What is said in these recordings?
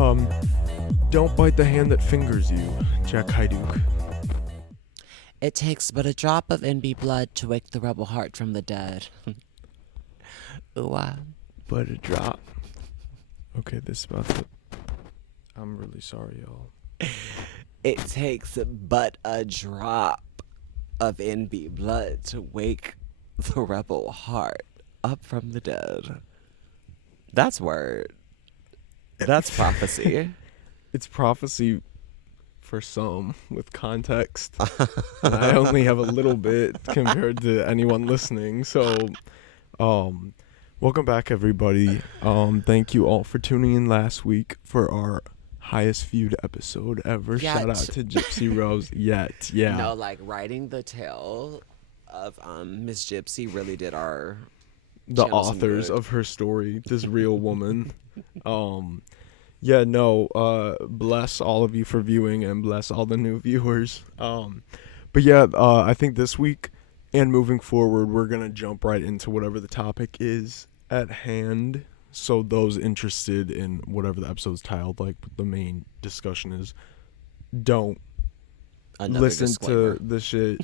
Um, don't bite the hand that fingers you, Jack Hyduke. It takes but a drop of NB blood to wake the rebel heart from the dead. Ooh, But a drop. Okay, this is about to... I'm really sorry, y'all. It takes but a drop of NB blood to wake the rebel heart up from the dead. That's word. That's prophecy. It's prophecy for some with context. And I only have a little bit compared to anyone listening. So, welcome back, everybody. Thank you all for tuning in last week for our highest viewed episode ever. Yet. Shout out to Gypsy Rose. Yet, yeah. No, like writing the tale of Miss Gypsy really did our The channel some authors good. of her story, this real woman. Yeah, no, bless all of you for viewing and bless all the new viewers. But yeah, I think this week and moving forward, we're going to jump right into whatever the topic is at hand. So those interested in whatever the episode's titled, like the main discussion is, don't Another listen disclaimer. to the shit.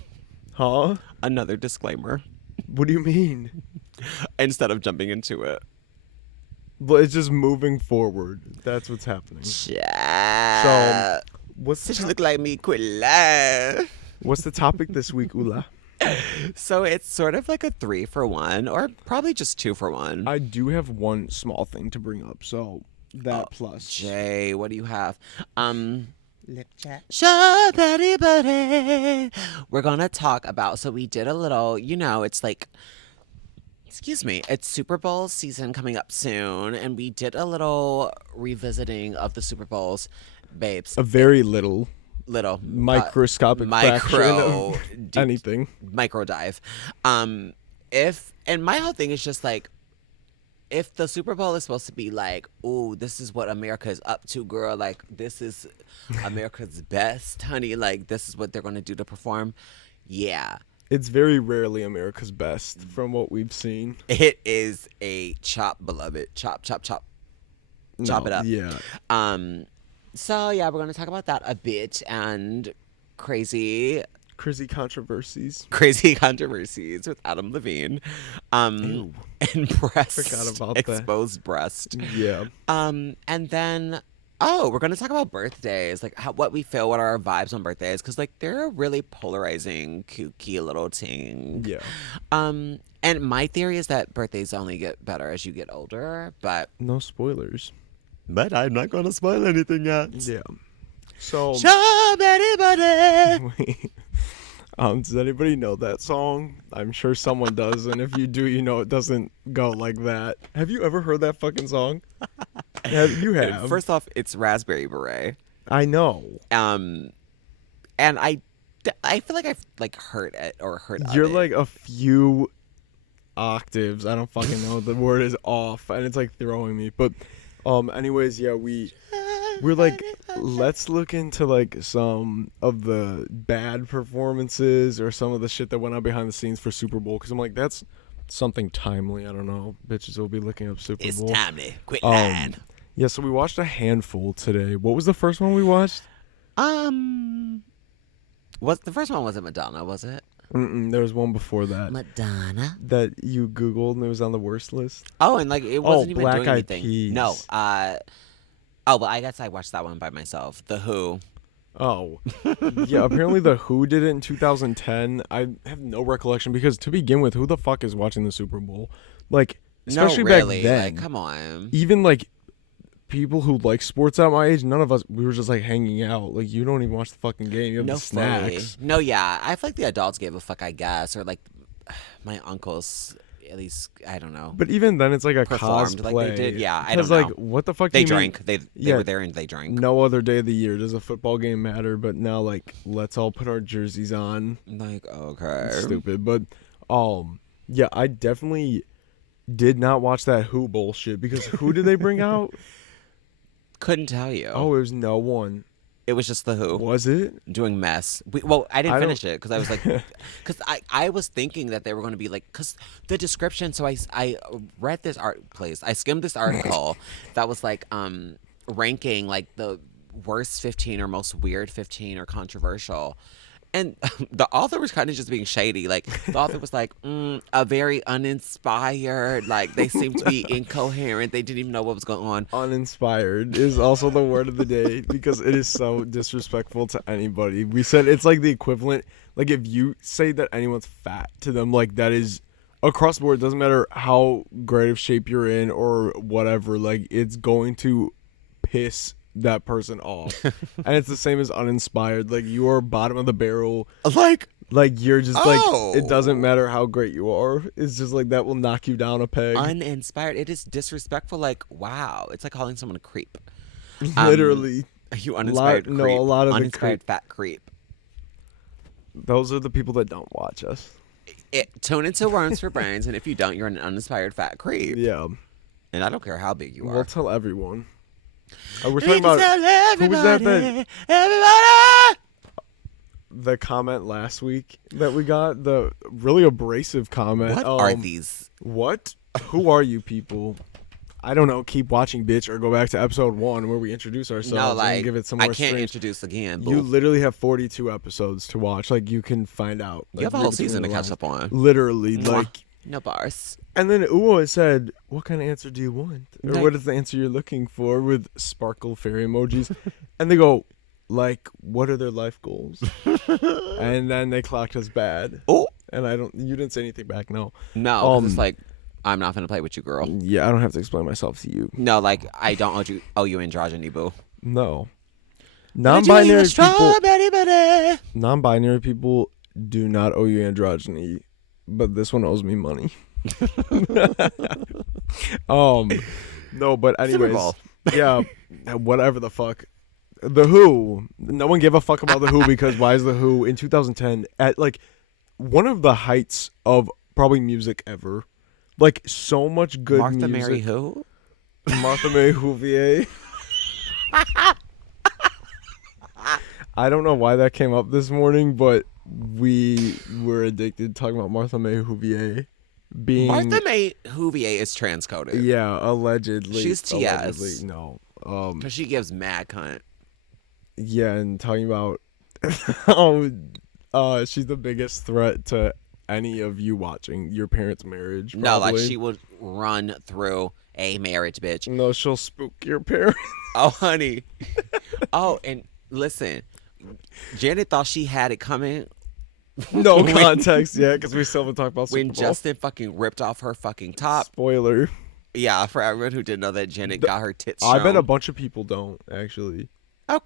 Huh? Another disclaimer. What do you mean? Instead of jumping into it. But it's just moving forward. That's what's happening. So, What's the since you look like me, quit lying. What's the topic this week, Ula? So it's sort of like a 3-for-1, or probably just 2-for-1. I do have one small thing to bring up, so that plus. Jay, what do you have? Lip chat. Sure, buddy, buddy. We're gonna talk about. So we did a little. It's like. Excuse me. It's Super Bowl season coming up soon, and we did a little revisiting of the Super Bowls, babes. A very little microscopic fraction of anything. Micro dive. And my whole thing is just like, if the Super Bowl is supposed to be like, ooh, this is what America is up to, girl. Like, this is America's best, honey. Like, this is what they're going to do to perform. Yeah. It's very rarely America's best from what we've seen. It is a chop, beloved. Chop, chop, chop. Chop it up. Yeah. So, yeah, we're going to talk about that a bit and crazy controversies with Adam Levine. Ew. And breast. Forgot about exposed breast. Yeah. And then, we're going to talk about birthdays, like what we feel, what are our vibes on birthdays, because like they're a really polarizing, kooky little thing. Yeah. And my theory is that birthdays only get better as you get older, but No spoilers. I'm not going to spoil anything yet. Yeah. So. Show anybody. Wait. Does anybody know that song? I'm sure someone does, and if you do, you know it doesn't go like that. Have you ever heard that fucking song? You have. First off, it's Raspberry Beret. I know. And I feel like I've like heard it or heard of You're it. like a few octaves. I don't fucking know. The word is off, and it's like throwing me. But, anyways, yeah, we're like, let's look into like some of the bad performances or some of the shit that went on behind the scenes for Super Bowl. Because I'm like, that's something timely. I don't know. Bitches will be looking up Super It's Bowl. timely. Quit lying. Yeah, so we watched a handful today. What was the first one we watched? Was the first one wasn't Madonna, was it? There was one before that. Madonna. That you Googled and it was on the worst list. Oh, and like it wasn't even Black doing Eyed anything. Peas. No. Well, I guess I watched that one by myself. The Who. Oh. Yeah, apparently The Who did it in 2010. I have no recollection because to begin with, who the fuck is watching the Super Bowl? Like, especially no, really. back then. Like, come on. Even like people who like sports at my age, none of us, we were just like hanging out. Like, you don't even watch the fucking game. You have the snacks. No, yeah. I feel like the adults gave a fuck, I guess. Or like my uncles, at least, I don't know. But even then, it's like a performed cosplay. like they did. Yeah, I don't Because know. like, what the fuck? They do you mean? drank. They were there and they drank. No other day of the year does a football game matter. But now, like, let's all put our jerseys on. Like, okay. It's stupid, but yeah, I definitely did not watch that Who bullshit because who did they bring out? Couldn't tell you. Oh, it was no one. It was just the Who. Was it? Doing mess. I didn't finish it because I was like, because I was thinking that they were going to be like, because the description. So I read this I skimmed this article that was like, ranking like the worst 15 or most weird 15 or controversial. And the author was kind of just being shady. Like, the author was like, a very uninspired. Like, they seemed to be incoherent. They didn't even know what was going on. Uninspired is also the word of the day because it is so disrespectful to anybody. We said it's like the equivalent. Like, if you say that anyone's fat to them, like, that is across the board. It doesn't matter how great of shape you're in or whatever. Like, it's going to piss that person off. And it's the same as uninspired. Like, you are bottom of the barrel. Like You're just like, it doesn't matter how great you are. It's just like that will knock you down a peg. Uninspired. It is disrespectful. Like, wow. It's like calling someone a creep. Literally. You uninspired creep. No, a lot of uninspired fat creep. Those are the people that don't watch us. Tune into Worms for Brains, and if you don't, you're an uninspired fat creep. Yeah. And I don't care how big you are. We'll tell everyone. We're talking about who was that? Everybody. The comment last week that we got, the really abrasive comment. What are these? What? Who are you people? I don't know. Keep watching, bitch, or go back to episode 1 where we introduce ourselves No, like, and give it some more I can't strange. introduce again. You literally have 42 episodes to watch. Like, you can find out. Like, you have a whole season to catch up on. Literally, like. No bars. And then Uwo said, "What kind of answer do you want? Or Like, what is the answer you're looking for?" With sparkle fairy emojis. And they go, like, what are their life goals? And then they clocked us bad. Oh. And you didn't say anything back, no. No, 'cause it's like, I'm not gonna play with you, girl. Yeah, I don't have to explain myself to you. No, like, I don't owe you androgyny, boo. No. Non-binary people do not owe you androgyny, but this one owes me money. No, but anyways, Superbowl. Yeah, whatever the fuck. The Who, no one gave a fuck about The Who because why is The Who in 2010 at like one of the heights of probably music ever? Like, so much good Martha music. May who? Martha May Whovier. I don't know why that came up this morning, but we were addicted to talking about Martha May Whovier being Martha May Whovier is transcoded. Yeah, allegedly. She's TS. Allegedly, no. Because she gives mad cunt. Yeah, and talking about she's the biggest threat to any of you watching your parents' marriage. Probably. No, like, she would run through a marriage, bitch. No, she'll spook your parents. Oh, honey. Oh, and listen, Janet thought she had it coming. No context yet, because we still haven't talked about Superbowl. When Justin fucking ripped off her fucking top. Spoiler. Yeah, for everyone who didn't know that Janet got her tits shown. I bet a bunch of people don't, actually. Oh.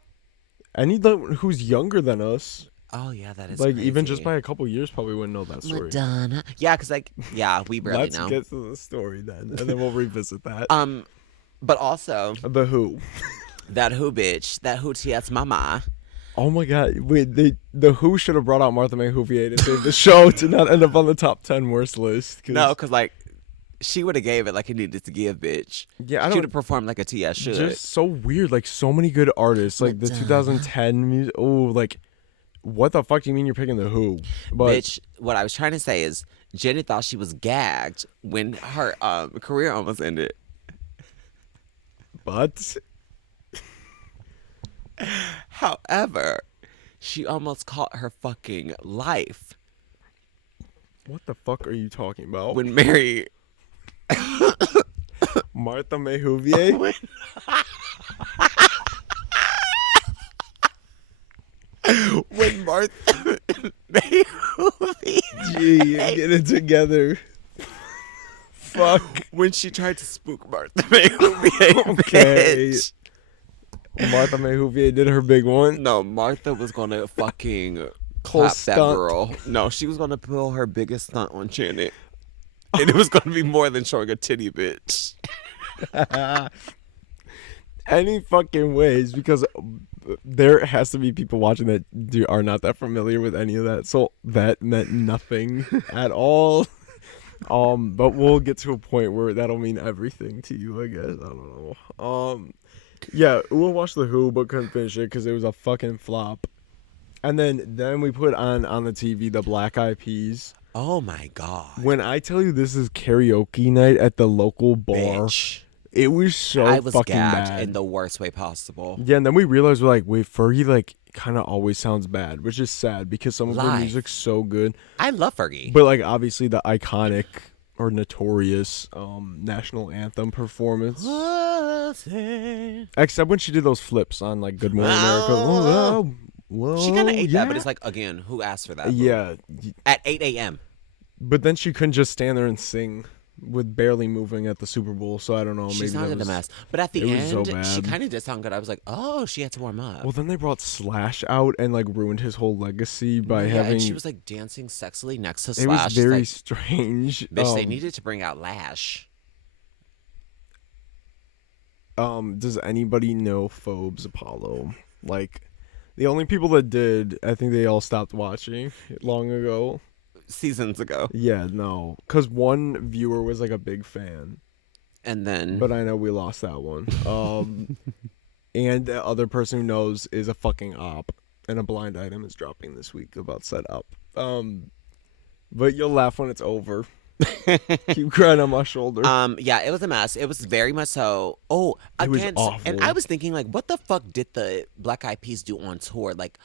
Anyone who's younger than us. Oh, yeah, that is like, crazy. even just by a couple years probably wouldn't know that story. Madonna. Yeah, because, like, yeah, we barely know. Let's get to the story then, and then we'll revisit that. But also. The Who. That Who bitch. That Who TS mama. Oh my god. Wait, the Who should have brought out Martha May Whovier to save the show to not end up on the top 10 worst list. No, because, like, she would have gave it like it needed to give, bitch. Yeah, she would have performed like a TS should. Just so weird. Like, so many good artists. Like, the 2010 music. Oh, like, what the fuck do you mean you're picking The Who? But, bitch, what I was trying to say is Janet thought she was gagged when her career almost ended. But however, she almost caught her fucking life. What the fuck are you talking about? When Mary Martha May Whovier? When Martha May Whovier. Gee, you're getting together. Fuck. When she tried to spook Martha May Whovier. Okay. Bitch. Martha May Whovier did her big one. No, Martha was gonna fucking clap that girl. No, she was gonna pull her biggest stunt on Janet. And it was gonna be more than showing a titty, bitch. Any fucking ways, because there has to be people watching that are not that familiar with any of that, so that meant nothing at all. But we'll get to a point where that'll mean everything to you, I guess. I don't know. Yeah, we'll watch The Who, but couldn't finish it because it was a fucking flop. And then we put on the TV the Black Eyed Peas. Oh my god! When I tell you this is karaoke night at the local bar, bitch. It was so I was fucking gagged bad. in the worst way possible. Yeah, and then we realized we're like, wait, Fergie like kind of always sounds bad, which is sad because some of her Live. music's so good. I love Fergie. But like obviously the iconic or notorious national anthem performance. Except when she did those flips on like Good Morning America. Oh, whoa, She kind of ate yeah. that, but it's like, again, who asked for that? Boo? Yeah. At 8 a.m. But then she couldn't just stand there and sing with barely moving at the Super Bowl, so I don't know. She Maybe that sounded was a mess. But at the it was so end, she bad. kind of did sound good. I was like, oh, she had to warm up. Well, then they brought Slash out and like ruined his whole legacy by having. And she was like dancing sexily next to Slash. It was very like, strange. bitch, they needed to bring out Lash. Does anybody know Phobes Apollo? Like, the only people that did, I think they all stopped watching long ago. Seasons ago. Yeah, no, because one viewer was like a big fan, And then. but I know we lost that one. And the other person who knows is a fucking op, and a blind item is dropping this week about set up. But you'll laugh when it's over. Keep crying on my shoulder. Yeah, it was a mess. It was very much so. Oh, It was again, awful. and I was thinking, like, what the fuck did the Black Eyed Peas do on tour? Like,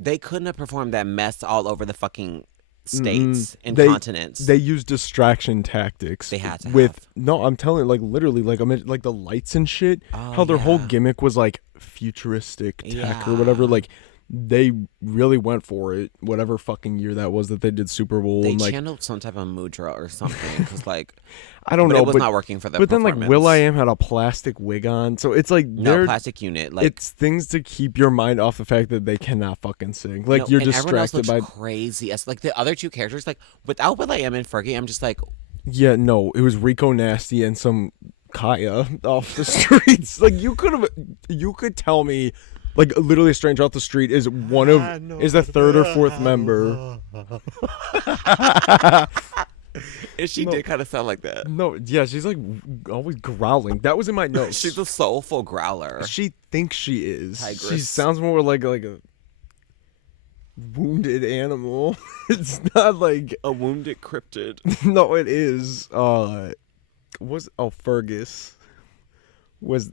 they couldn't have performed that mess all over the fucking states and continents. They use distraction tactics. They had to with no, I'm telling you, like literally, like I mean, like the lights and shit. How their whole gimmick was like futuristic tech or whatever. Like they really went for it. Whatever fucking year that was that they did Super Bowl. They and like channeled some type of mudra or something because, like, I don't know, it was but not working for them. But then like Will.i.am had a plastic wig on, so it's like no plastic unit. Like it's things to keep your mind off the fact that they cannot fucking sing. Like you're and everyone else distracted looks by crazy. As like the other two characters, like without Will.i.am and Fergie, I'm just like, yeah, no, it was Rico Nasty and some Kaya off the streets. Like you could tell me, like literally a stranger off the street is the third or fourth member. and she did kind of sound like that. No, yeah, she's like always growling. That was in my notes. She's a soulful growler. She thinks she is. Tigress. She sounds more like a wounded animal. It's not like A wounded cryptid. no, it is. Fergus.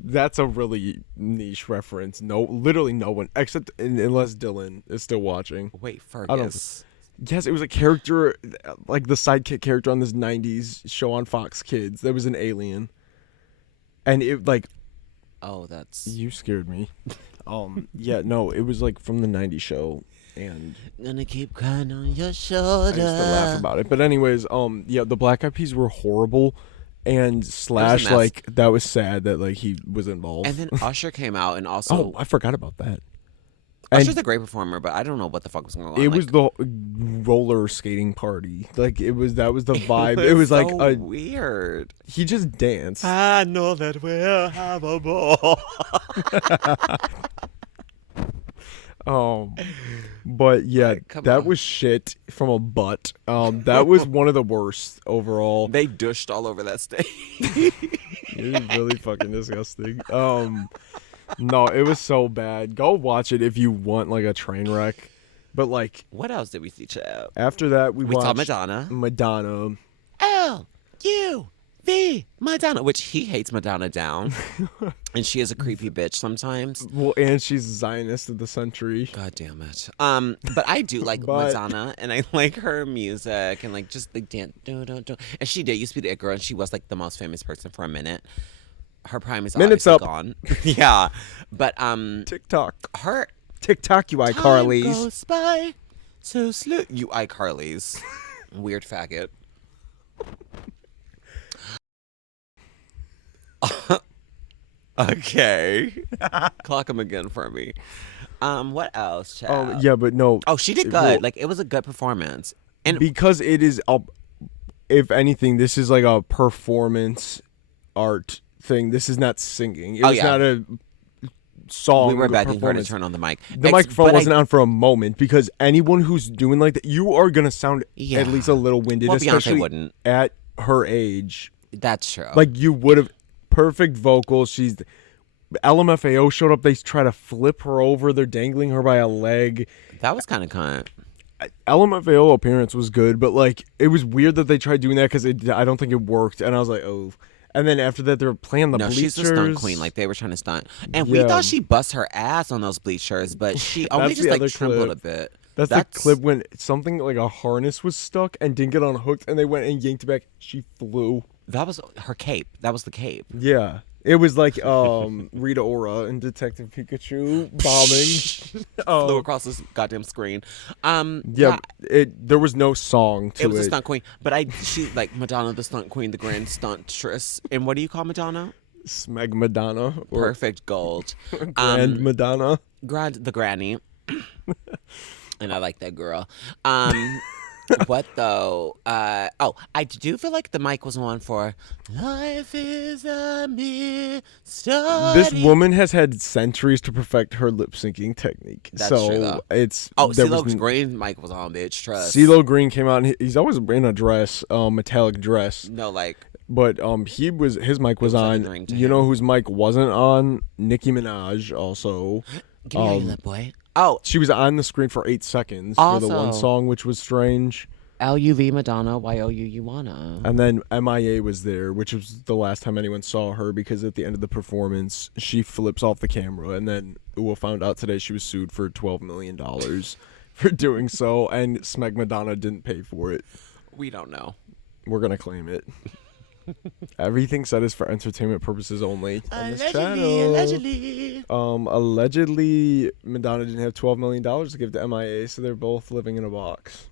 That's a really niche reference. No, literally no one except unless Dylan is still watching. Wait, Fergus. Yes, it was a character, like the sidekick character on this '90s show on Fox Kids. That was an alien, and it like. Oh, that's. You scared me. Yeah, no, it was like from the '90s show, and Gonna keep crying on your shoulder. I used to laugh about it. But anyways, yeah, the Black Eyed Peas were horrible, and Slash like that was sad that like he was involved. And then Usher came out and also. Oh, I forgot about that. Usher's a great performer, but I don't know what the fuck was going on. It was the roller skating party. Like that was the vibe. It was so like weird. He just danced. I know that we'll have a ball. But yeah, Come that on. was shit from a butt. That was one of the worst overall. They dushed all over that stage. It was really fucking disgusting. No, it was so bad. Go watch it if you want like a train wreck. But like, What else did we see, Chad? after that, we saw watched Madonna. L-U-V, Madonna, which he hates Madonna down. And she is a creepy bitch sometimes. Well, and she's Zionist of the century. God damn it. But I do like Madonna, and I like her music, and like just like dance, and she did used to be the it girl, and she was like the most famous person for a minute. Her prime is Minutes obviously up. gone. Yeah, but TikTok, her TikTok, you time iCarly's. goes by so slow. You iCarly's, weird faggot. Okay, clock him again for me. What else, Chad? Yeah, but no. Oh, she did good. Well, Like it was a good performance. And because it is, if anything, this is like a performance art thing. This is not singing. It was not a song. we were begging her to performance. turn on the mic. The microphone wasn't on for a moment because anyone who's doing like that, you are gonna sound at least a little winded, Well, Beyonce especially wouldn't. at her age. That's true. Like you would have perfect vocals. She's LMFAO showed up. They try to flip her over. They're dangling her by a leg. that was kind of cunt. LMFAO appearance was good, but like it was weird that they tried doing that because I don't think it worked. And I was like, oh. And then after that, they were playing the No, bleachers. she's the stunt queen. Like, they were trying to stunt. And we Yeah. thought she bust her ass on those bleachers, but she only That's just, the like, other trembled clip. a bit. That's the clip when something like a harness was stuck and didn't get unhooked, and they went and yanked it back. She flew. That was her cape. That was the cape. Yeah. It was like Rita Ora and Detective Pikachu bombing. Flew across this goddamn screen. Yeah, there was no song to it. It was a stunt queen, but she like Madonna, the stunt queen, the grand stuntress. And what do you call Madonna? Smeg Madonna. Or Perfect gold. Grand Madonna. The granny. And I like that girl. What though? I do feel like the mic was on for "Life is a Mystery." This woman has had centuries to perfect her lip syncing technique. That's so true, though. it's CeeLo Green mic was on, bitch. Trust. CeeLo Green came out and he's always in a dress, metallic dress. No, like. But his mic was on. Like you know whose mic wasn't on? Nicki Minaj also. Give me your lip, boy. Oh, she was on the screen for 8 seconds for the one song, which was strange. LUV Madonna, YOU wanna. And then MIA was there, which was the last time anyone saw her, because at the end of the performance, she flips off the camera, and then Ua found out today she was sued for $12 million for doing so, and Smeg Madonna didn't pay for it. We don't know. We're gonna claim it. Everything said is for entertainment purposes only on this channel. Allegedly, Madonna didn't have $12 million to give to MIA, so they're both living in a box.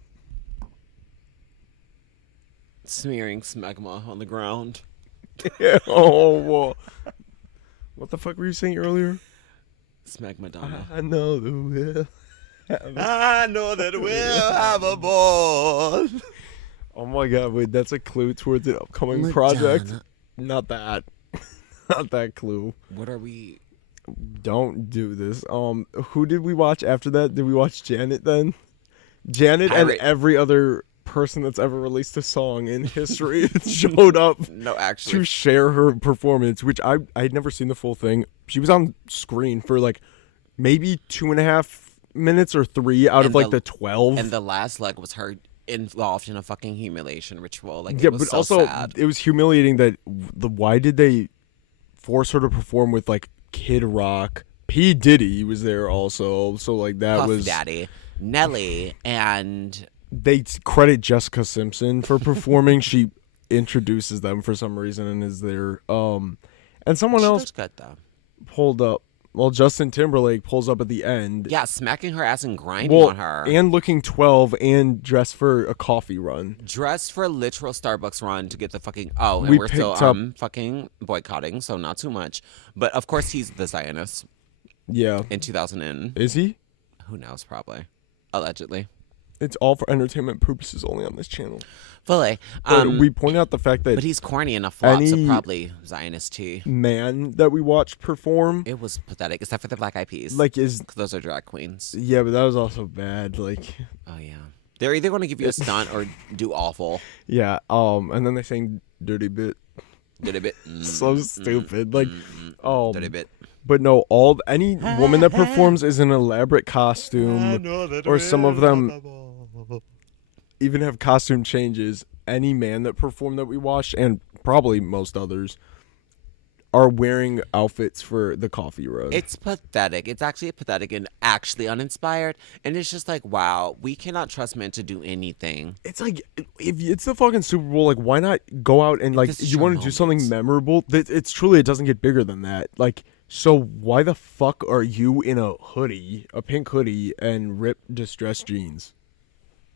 Smearing smegma on the ground. Oh, what the fuck were you saying earlier? Smeg Madonna. I know that we'll I know that we'll have a ball. Oh my god, wait, that's a clue towards an upcoming Madonna. project? Not that. Not that clue. What are we? Don't do this. Who did we watch after that? Did we watch Janet then? Janet and every other person that's ever released a song in history showed up to share her performance, which I'd never seen the full thing. She was on screen for like maybe 2.5 minutes or 3 out of like the 12. And the last leg was her involved in a fucking humiliation ritual. Like, yeah, it was but so also sad. It was humiliating that why did they force her to perform with like Kid Rock? P. Diddy was there also, so like that Puff was Daddy, Nelly, and they credit Jessica Simpson for performing. She introduces them for some reason and is there. And someone else looks good though. Pulled up. Well, Justin Timberlake pulls up at the end. Yeah, smacking her ass and grinding on her. And looking 12 and dressed for a coffee run. Dressed for a literal Starbucks run to get the fucking... Oh, and we're still fucking boycotting, so not too much. But, of course, he's the Zionist. Yeah. In 2000 Is he? Who knows, probably. Allegedly. It's all for entertainment purposes only on this channel. Fully. But we point out the fact that... But he's corny enough flop, so probably Zionist tea. Man that we watched perform... It was pathetic, except for the Black Eyed Peas. Like, because those are drag queens. Yeah, but that was also bad. Like... Oh, yeah. They're either going to give you a stunt or do awful. Yeah, and then they sang Dirty Bit. Dirty Bit. So stupid. Dirty Bit. But no, any woman that performs is an elaborate costume, or some of them even have costume changes. Any man that performed that we watched, and probably most others, are wearing outfits for the coffee run. It's pathetic. It's actually pathetic and actually uninspired. And it's just like, wow, we cannot trust men to do anything. It's like, if it's the fucking Super Bowl, like, why not go out and, like, you want to do something memorable? It's truly, it doesn't get bigger than that. Like, so why the fuck are you in a hoodie, a pink hoodie, and ripped distressed jeans?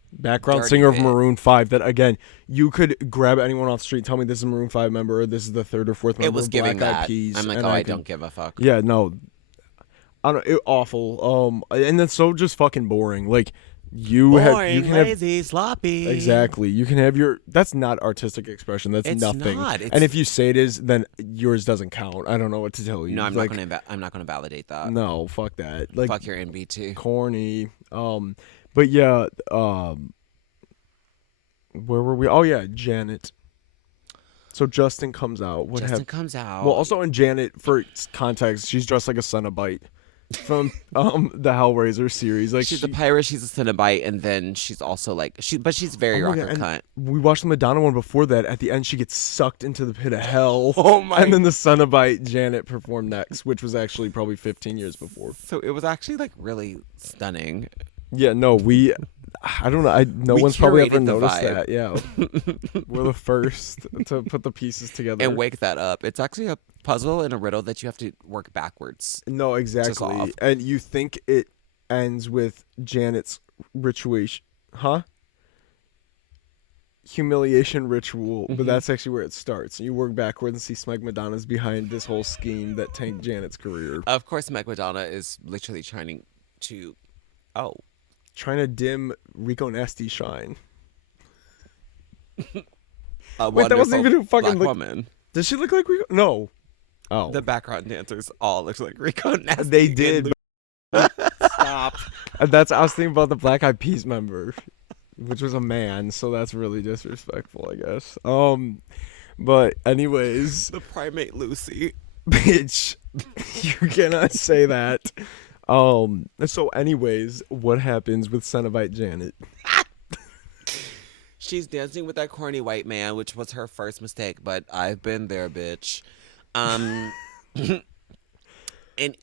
Background Dirty singer Bit. of Maroon 5 that, again, you could grab anyone off the street, tell me this is a Maroon 5 member, or this is the third or fourth member It was of giving Black Eyed that. Peas. I'm like, and oh, I don't give a fuck. Yeah, no. I don't awful. And that's so just fucking boring. Like, boring, lazy, sloppy. Exactly. You can have that's not artistic expression. That's nothing. Not. And if you say it is, then yours doesn't count. I don't know what to tell you. No, I'm not gonna validate that. No, fuck that. Like, fuck your NBT. Corny. But yeah, where were we? Oh yeah, Janet. So Justin comes out. Justin comes out. Well, also in Janet, for context, she's dressed like a Cenobite. from the Hellraiser series. Like She's a pirate, she's a Cenobite, and then she's also like but she's very oh my rocker God, cunt. and we watched the Madonna one before that. At the end, she gets sucked into the pit of hell. Oh my! And then the Cenobite Janet performed next, which was actually probably 15 years before. So it was actually like really stunning. Yeah, no, I don't know. No We one's probably ever curated the noticed vibe. that. Yeah, we're the first to put the pieces together. And wake that up. It's actually a puzzle and a riddle that you have to work backwards. No, exactly. solve. And you think it ends with Janet's rituation, huh? Humiliation ritual, but that's actually where it starts. You work backwards and see Smeg Madonna's behind this whole scheme that tanked Janet's career. Of course, Meg Madonna is literally trying to. Oh. Trying to dim Rico Nasty's shine. A Wait, that wasn't even a fucking black woman. Does she look like Rico? No. Oh. The background dancers all look like Rico Nasty. They did. Stop. And I was thinking about the Black Eyed Peas member, which was a man, so that's really disrespectful, I guess. But anyways, The primate Lucy. bitch, you cannot say that. So anyways, what happens with Cenobite Janet? She's dancing with that corny white man, which was her first mistake, but I've been there, bitch. And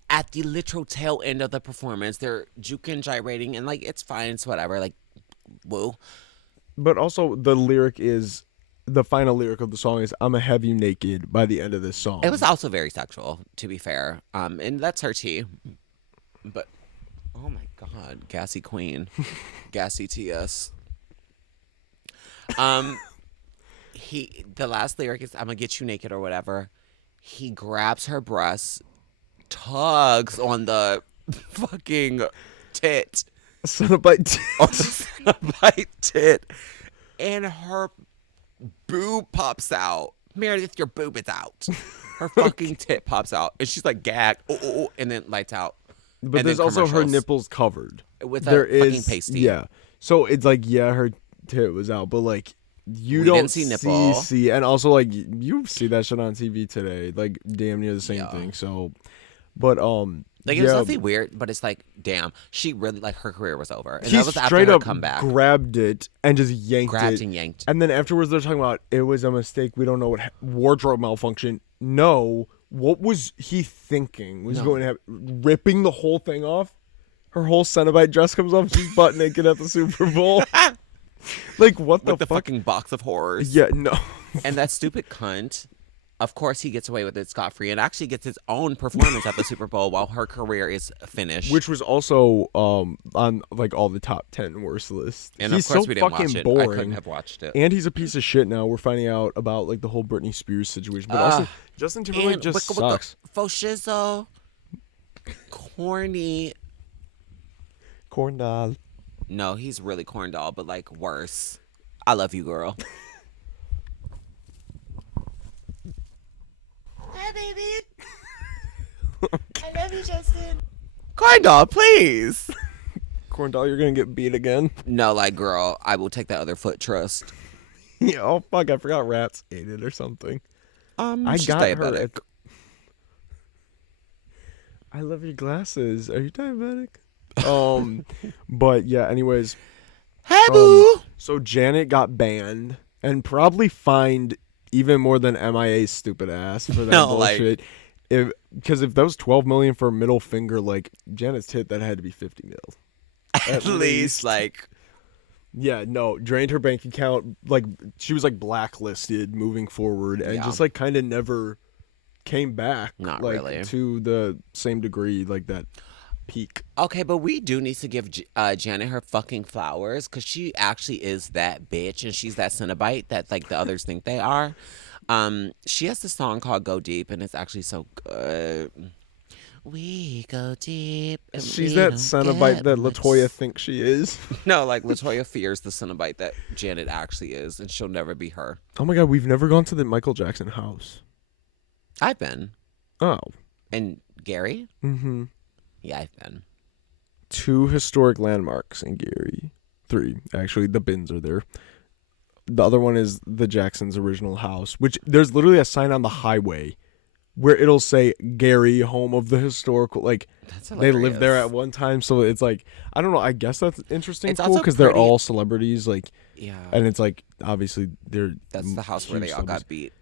at the literal tail end of the performance, they're juking, gyrating, and like it's fine, it's whatever. Like, woo. But also the final lyric of the song is "I'ma have you naked" by the end of this song. It was also very sexual, to be fair. And that's her tea. But oh my god, gassy queen, gassy TS. The last lyric is "I'm gonna get you naked" or whatever. He grabs her breasts, tugs on the fucking tit, Cenobite. on the right tit, and her boob pops out. Meredith, your boob is out. Her fucking tit pops out, and she's like gagged, and then lights out. But And there's then also her commercials. nipples covered. With There a fucking is pasty. Yeah. So it's like her tit was out, but like you We don't didn't see nipple. and also like you see that shit on TV today, like damn near the same Yeah. thing. So, but Like, it was nothing weird, but it's like, damn, she really, like, her career was over. And he that was after straight her up comeback. grabbed it and just yanked Grabbed it. and yanked. And then afterwards, they're talking about it was a mistake. We don't know what wardrobe malfunction. No, what was he thinking? Was he No. going to have ripping the whole thing off? Her whole Cenobite dress comes off. She's butt naked at the Super Bowl. Like what With the the fuck? fucking box of horrors. Yeah, no. And that stupid cunt, of course, he gets away with it scot-free and actually gets his own performance at the Super Bowl while her career is finished. Which was also on like all the top 10 worst lists. and He's of course, so we didn't fucking watch it. boring. I couldn't have watched it. And he's a piece of shit now. We're finding out about like the whole Britney Spears situation. But also, Justin Timberlake just sucks. Foshizo. Corny. Corn doll. No, he's really corn doll, but like worse. I love you, girl. Hi, baby. I love you, Justin. Corn doll, please. Corn doll, you're gonna get beat again. No, like, girl, I will take that other foot trust. Yeah, oh fuck, I forgot rats ate it or something. I She's got diabetic. her. I love your glasses. Are you diabetic? But yeah, anyways. Hey, boo. So Janet got banned and probably fined even more than MIA's stupid ass for that No, like- bullshit. Because if that was 12 million for a middle finger, like Janet's hit, that had to be 50 mil. At least, like, Yeah, no, drained her bank account. Like she was like blacklisted moving forward, and Yeah. just like kind of never came back. Not like, really. to the same degree, like that peak. okay, but we do need to give Janet her fucking flowers because she actually is that bitch and she's that Cenobite that like the others think they are. She has this song called "Go Deep" and it's actually so good. We go deep. And She's we that don't Cenobite get that much. Latoya thinks she is. No, like Latoya fears the Cenobite that Janet actually is, and she'll never be her. Oh my god, we've never gone to the Michael Jackson house. I've been. Oh. And Gary? Mm-hmm. Yeah, I've been. 2 historic landmarks in Gary. 3, actually. The bins are there. The other one is the Jacksons' original house, which there's literally a sign on the highway where it'll say Gary, home of the historical, like That's they lived there hilarious. at one time. So it's like, I don't know. I guess that's interesting, It's cool, also because they're pretty. all celebrities, like, Yeah, and it's like obviously they're that's the house where huge they all celebrities. got beat.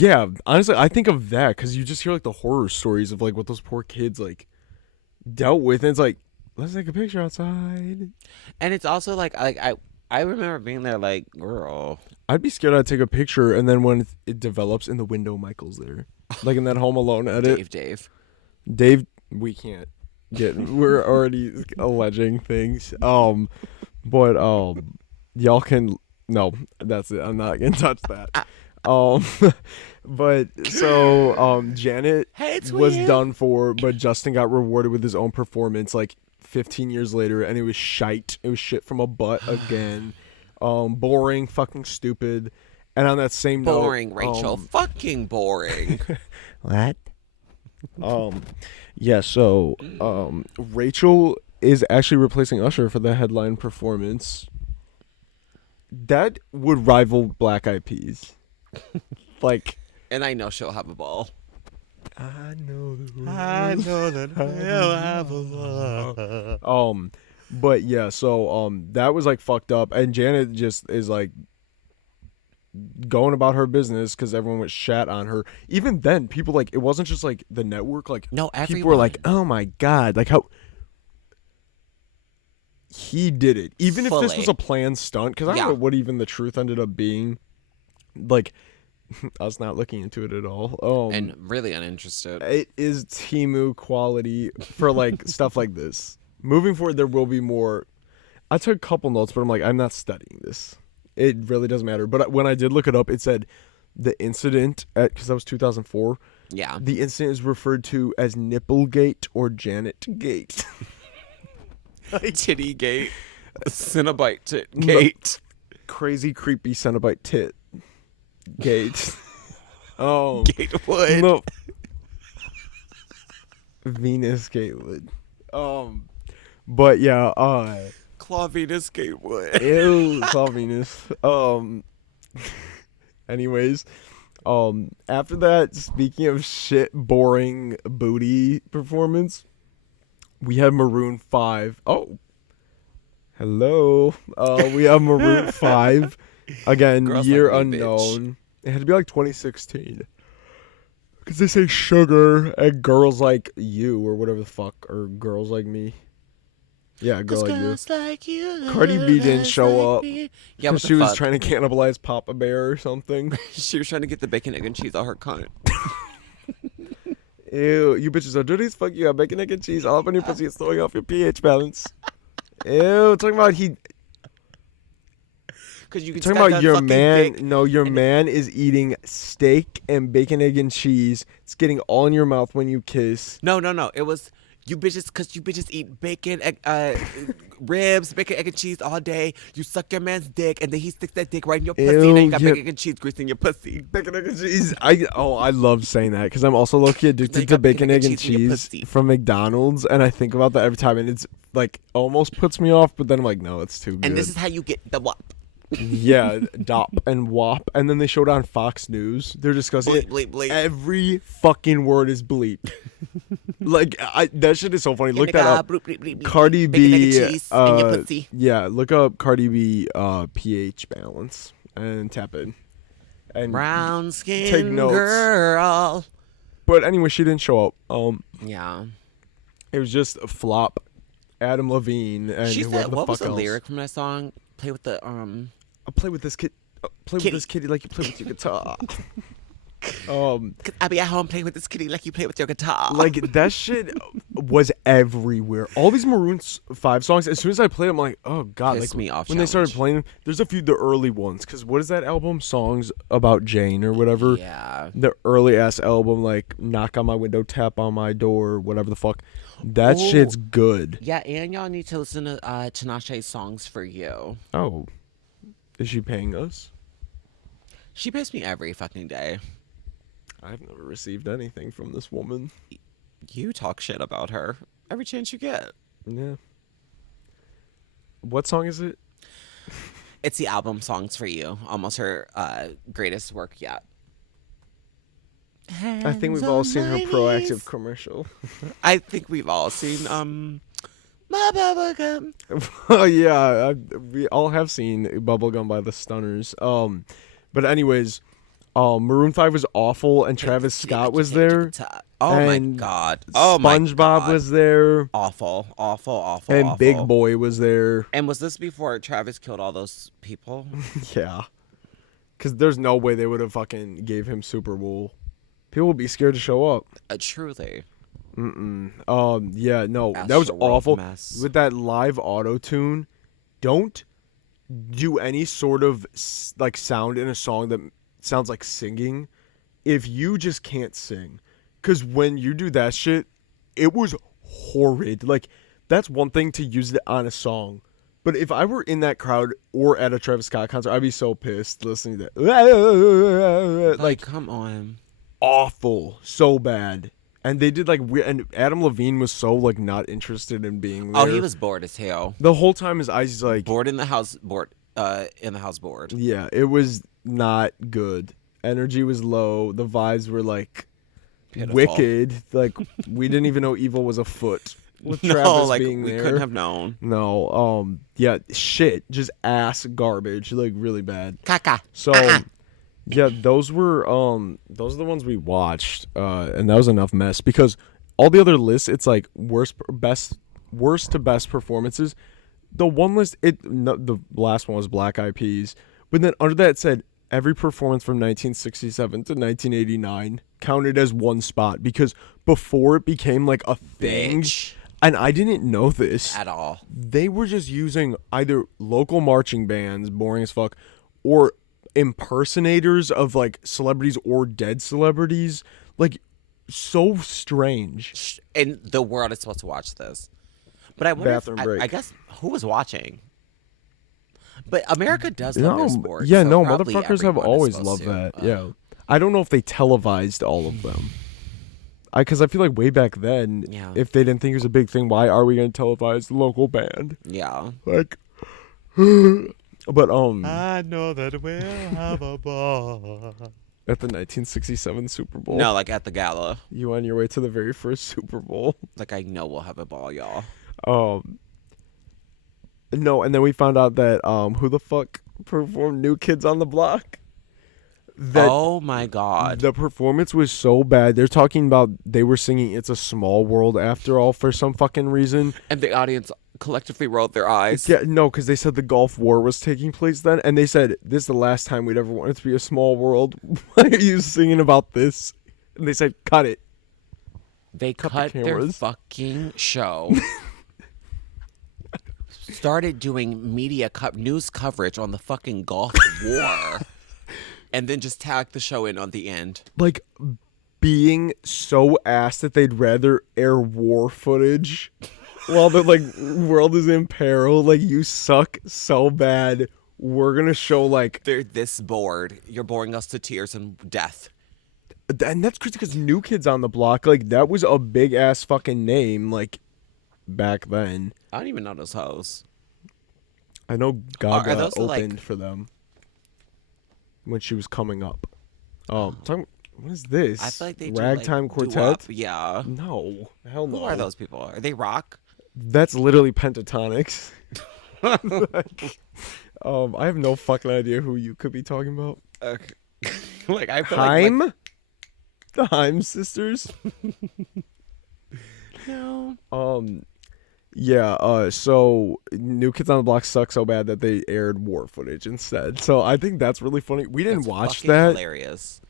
Yeah, honestly, I think of that because you just hear like the horror stories of like what those poor kids like dealt with, and it's like, let's take a picture outside. And it's also like I remember being there like, girl, I'd be scared I'd take a picture, and then when it develops in the window, Michael's there, like in that Home Alone edit. Dave. Dave, we can't get. We're already alleging things. But y'all can. No, that's it. I'm not gonna touch that. Um, but so Janet Hey, it's was weird. done for, but Justin got rewarded with his own performance like 15 years later, and it was shite. It was shit from a butt again. Boring, fucking stupid. And on that same note, Boring, Rachel. Fucking boring. what? Um, yeah. So Rachel is actually replacing Usher for the headline performance. That would rival Black Eyed Peas. Like, And I know she'll have a ball. I know that we'll have a ball. but yeah, so that was like fucked up, and Janet just is like going about her business because everyone was shat on her. Even then, people like, it wasn't just like the network, like No, people were like, everyone. oh my god, like how he did it, even if this was Fully. a planned stunt, because I don't Yeah. know what even the truth ended up being, like us not looking into it at all. And really uninterested. It is Timu quality for like stuff like this. Moving forward, there will be more. I took a couple notes, but I'm like, I'm not studying this. It really doesn't matter. But when I did look it up, it said the incident at, because that was 2004. Yeah. The incident is referred to as Nipplegate or Janet Gate. Titty gate. Cinnabite gate. Crazy, creepy Cenobite tit gate. Oh, Gatewood. no. Venus Gatewood. But yeah, Clavinus Gatewood. ew, it's all Venus. Anyways, after that, speaking of shit, boring booty performance, we had Maroon 5. Oh, hello. We have Maroon 5. Again, Girls year Like Me, bitch. unknown. It had to be like 2016. Because they say sugar and girls like you or whatever the fuck, or girls like me. Yeah, girl like you. Girls like you. Cardi B didn't show up. Yeah, Because what she the was fuck? trying to cannibalize Papa Bear or something. She was trying to get the bacon, egg, and cheese out her cunt. Ew, you bitches are dirty as fuck. You got bacon, egg, and cheese all up on your pussy. It's throwing off your pH balance. Ew, talking about Because you can talking just got about that your fucking man. dick. No, your man is eating steak and bacon, egg, and cheese. It's getting all in your mouth when you kiss. No. It was you bitches, because you bitches eat bacon, ribs, bacon, egg, and cheese all day. You suck your man's dick, and then he sticks that dick right in your pussy, and then you got yeah. bacon, egg, and cheese grease in your pussy. Bacon, egg, and cheese. I love saying that because I'm also low-key Then addicted you to got bacon, egg, and in your cheese pussy. from McDonald's, and I think about that every time, and it's like almost puts me off, but then I'm like, no, it's too good. And this is how you get the wop. Yeah, DOP and WAP, and then they showed on Fox News. They're discussing Bleep, it. bleep, bleep. Every fucking word is bleep. Like that shit is so funny. Look that up. Bloop, bleep, bleep, bleep. Cardi Bacon, egg, and B. cheese in your pussy. Yeah, look up Cardi B pH balance and tap it. And Brown skin take notes. girl. but anyway, she didn't show up. Yeah. It was just a flop. Adam Levine and She whoever said, the what fuck was the else. lyric from that song? Play with the I'll play with this kid. Play Kitty. with this kitty like you play with your guitar. 'Cause I be at home playing with this kitty like you play with your guitar. Like that shit was everywhere. All these Maroon 5 songs. As soon as I played, I'm like, oh god. Pissed like me off when they started challenge. playing. There's a few the early ones. Cause what is that album? Songs About Jane or whatever. Yeah. The early ass album, like Knock on My Window, Tap on My Door, whatever the fuck. That Oh. shit's good. Yeah, and y'all need to listen to Tinashe's Songs for You. Oh, is she paying us? She pays me every fucking day. I've never received anything from this woman. You talk shit about her every chance you get. Yeah. What song is it? It's the album Songs for You. Almost her greatest work yet. I think we've all seen her Proactive commercial. I think we've all seen my bubblegum. Oh yeah, we all have seen Bubblegum by the Stunners. But anyways, Maroon 5 was awful, and Travis Scott was there. Oh my and god. Oh my god. SpongeBob was there. Awful. And Big Boy was there. And was this before Travis killed all those people? Yeah. Because there's no way they would have fucking gave him Superbowl. People would be scared to show up. Truly. Yeah, no, that was awful. Mess. With that live auto-tune, don't do any sort of like sound in a song that sounds like singing if you just can't sing. Because when you do that shit, it was horrid. Like, that's one thing to use it on a song. But if I were in that crowd or at a Travis Scott concert, I'd be so pissed listening to that. Like, come on. Awful. So bad. And they did like weird, and Adam Levine was so like not interested in being there. Oh, he was bored as hell. The whole time his eyes like bored. Yeah, it was not good. Energy was low. The vibes were like pitiful. Wicked. Like we didn't even know evil was afoot. With Travis being we there. Couldn't have known. No, yeah, shit, just ass garbage, like really bad. Caca. So, yeah, those are the ones we watched, and that was enough mess because all the other lists, it's like worst to best performances. The one list, the last one was Black Eyed Peas, but then under that it said every performance from 1967 to 1989 counted as one spot because before it became like a thing. Bitch. And I didn't know this at all. They were just using either local marching bands, boring as fuck, or impersonators of like celebrities or dead celebrities. Like, so strange. And the world is supposed to watch this. But I wonder Bathroom break. I guess who was watching? But America does love their sports. Yeah, so no, motherfuckers have always loved that. Yeah. I don't know if they televised all of them. Because I feel like way back then, if they didn't think it was a big thing, why are we going to televise the local band? Yeah. Like, but I know that we'll have a ball. At the 1967 Super Bowl. No, like at the gala. You on your way to the very first Super Bowl. Like I know we'll have a ball, y'all. No, and then we found out that who the fuck performed New Kids on the Block? Oh my god. The performance was so bad. They're talking about they were singing It's a Small World after all for some fucking reason. And the audience collectively rolled their eyes. Yeah, no, because they said the Gulf War was taking place then. And they said, this is the last time we'd ever want it to be a small world. Why are you singing about this? And they said, cut it. They cut their fucking show. Started doing news coverage on the fucking Gulf War. And then just tagged the show in on the end. Like, being so ass that they'd rather air war footage while the, like, world is in peril. Like, you suck so bad. We're gonna show, like... They're this bored. You're boring us to tears and death. And that's crazy because New Kids on the Block, like, that was a big-ass fucking name, like, back then. I don't even know those hoes. I know Gaga opened like... for them. When she was coming up. What is this? I feel like they Ragtime do, like, Quartet? Yeah. No. Hell no. Who are those people? Are they rock? That's literally Pentatonics. I have no fucking idea who you could be talking about. Okay. Like I feel Haim? like The Haim sisters? No. Yeah, so New Kids on the Block suck so bad that they aired war footage instead. So I think that's really funny. We didn't watch that. Hilarious.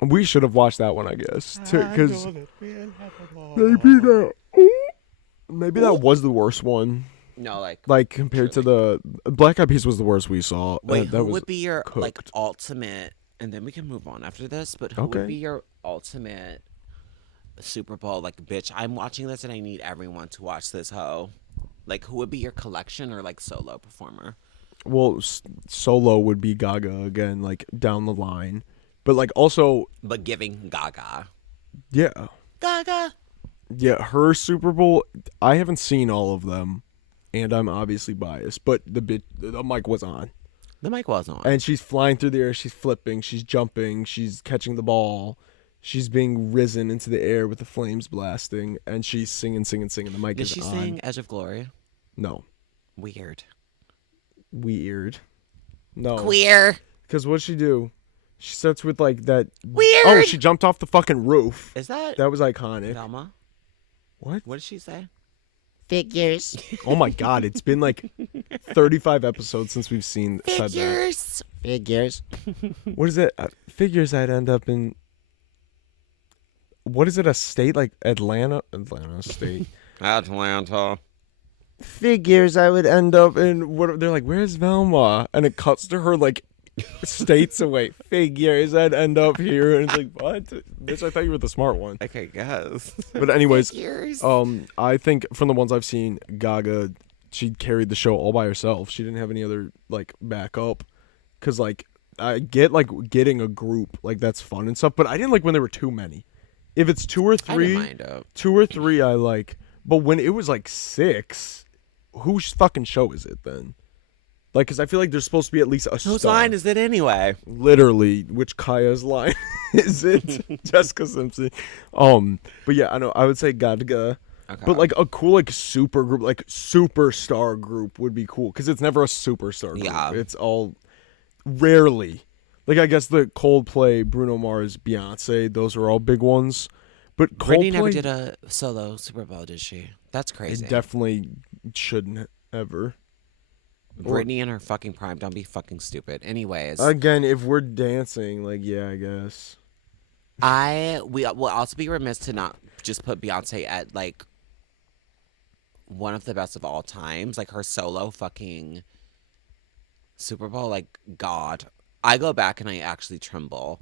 We should have watched that one, I guess. Because maybe that was the worst one. No, like compared to the Black Eyed Peas was the worst we saw. Wait, that who was would be your cooked. like ultimate? And then we can move on after this. But who would be your ultimate Super Bowl? Like, bitch, I'm watching this and I need everyone to watch this hoe. Like, who would be your collection or like solo performer? Well, solo would be Gaga again, like down the line, but like also. But giving Gaga. Yeah. Gaga. Yeah, her Super Bowl. I haven't seen all of them, and I'm obviously biased. But the mic was on. The mic was on. And she's flying through the air. She's flipping. She's jumping. She's catching the ball. She's being risen into the air with the flames blasting, and she's singing. The mic Did is she on. sing Edge of Glory? No. Weird. Weird. No. Queer. Because what'd she do? She starts with like that. Weird. Oh, she jumped off the fucking roof. Is that That was iconic. Velma? What? What did she say? Figures. Oh my god, it's been like 35 episodes since we've said that. Figures. What is it? Figures I'd end up in. What is it? A state like Atlanta state. Atlanta. Figures I would end up in. What they're like? Where's Velma? And it cuts to her like states away. Figures I'd end up here, and it's like what? Bitch, I thought you were the smart one. Okay, guess. But anyways, Figures. I think from the ones I've seen, Gaga, she carried the show all by herself. She didn't have any other like backup. Cause like I get like getting a group like that's fun and stuff, but I didn't like when there were too many. If it's two or I three, didn't mind it. I like. But when it was like 6, whose fucking show is it then? Like, cause I feel like there's supposed to be at least a Whose star. line is it anyway? Literally, which Kaya's line is it? Jessica Simpson. But yeah, I know. I would say Gaga. Okay. But like a cool like super group, like superstar group would be cool because it's never a superstar group. Yeah. It's all rarely. Like I guess the Coldplay, Bruno Mars, Beyonce, those are all big ones. But Britney Coldplay never did a solo Superbowl, did she? That's it crazy. definitely shouldn't ever. Britney in her fucking prime. Don't be fucking stupid. Anyways, Again, if we're dancing, like yeah, I guess. we will also be remiss to not just put Beyonce at like one of the best of all times. Like her solo fucking Super Bowl, like God. I go back and I actually tremble.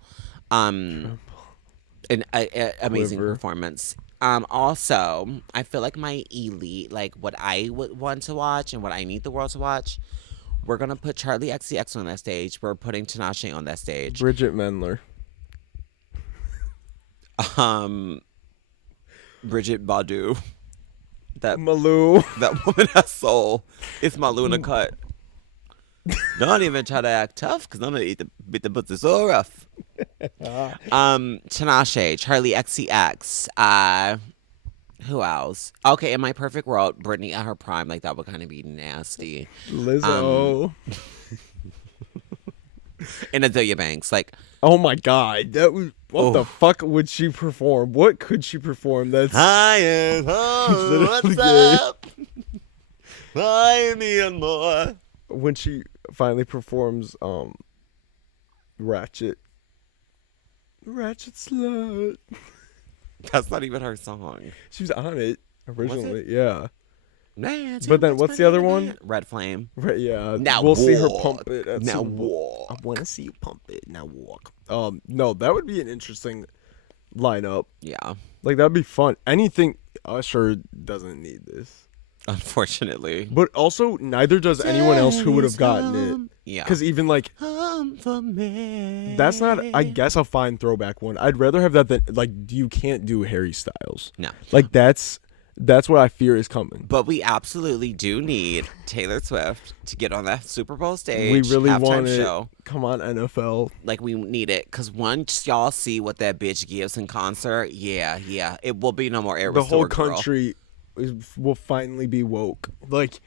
An amazing Quiver. performance. Also, I feel like my elite, like what I would want to watch and what I need the world to watch, we're gonna put Charlie XCX on that stage. We're putting Tinashe on that stage. Bridget Mendler. Bridget Badu. That Malou. that woman has soul. It's my Luna cut. Don't even try to act tough, cause I'm gonna beat the pussy so rough. Tinashe, Charlie XCX. Who else? Okay, in my perfect world, Britney at her prime, like that would kind of be nasty. Lizzo. And Azealia Banks, like Oh my god, that was what the fuck would she perform? What could she perform? That's hi and ho, what's literally up? Hi me and more. when she finally performs Ratchet Slut. That's not even her song. She was on it originally, yeah. Nancy, But then what's the other one? Red Flame. Right, yeah. Now we'll see her walk. pump it. At Now some- walk. I want to see you pump it. Now walk. No, that would be an interesting lineup. Yeah, Like that'd be fun. Anything Usher doesn't need this. unfortunately. But also, neither does anyone else who would have gotten it. Yeah. Because even like For me. that's not, I guess, a fine throwback one. I'd rather have that than like you can't do Harry Styles. No. Like that's what I fear is coming. But we absolutely do need Taylor Swift to get on that Super Bowl stage. We really halftime want it. show. Come on, NFL. Like we need it because once y'all see what that bitch gives in concert, yeah, it will be no more air. The whole Restore Girl. country will finally be woke. Like,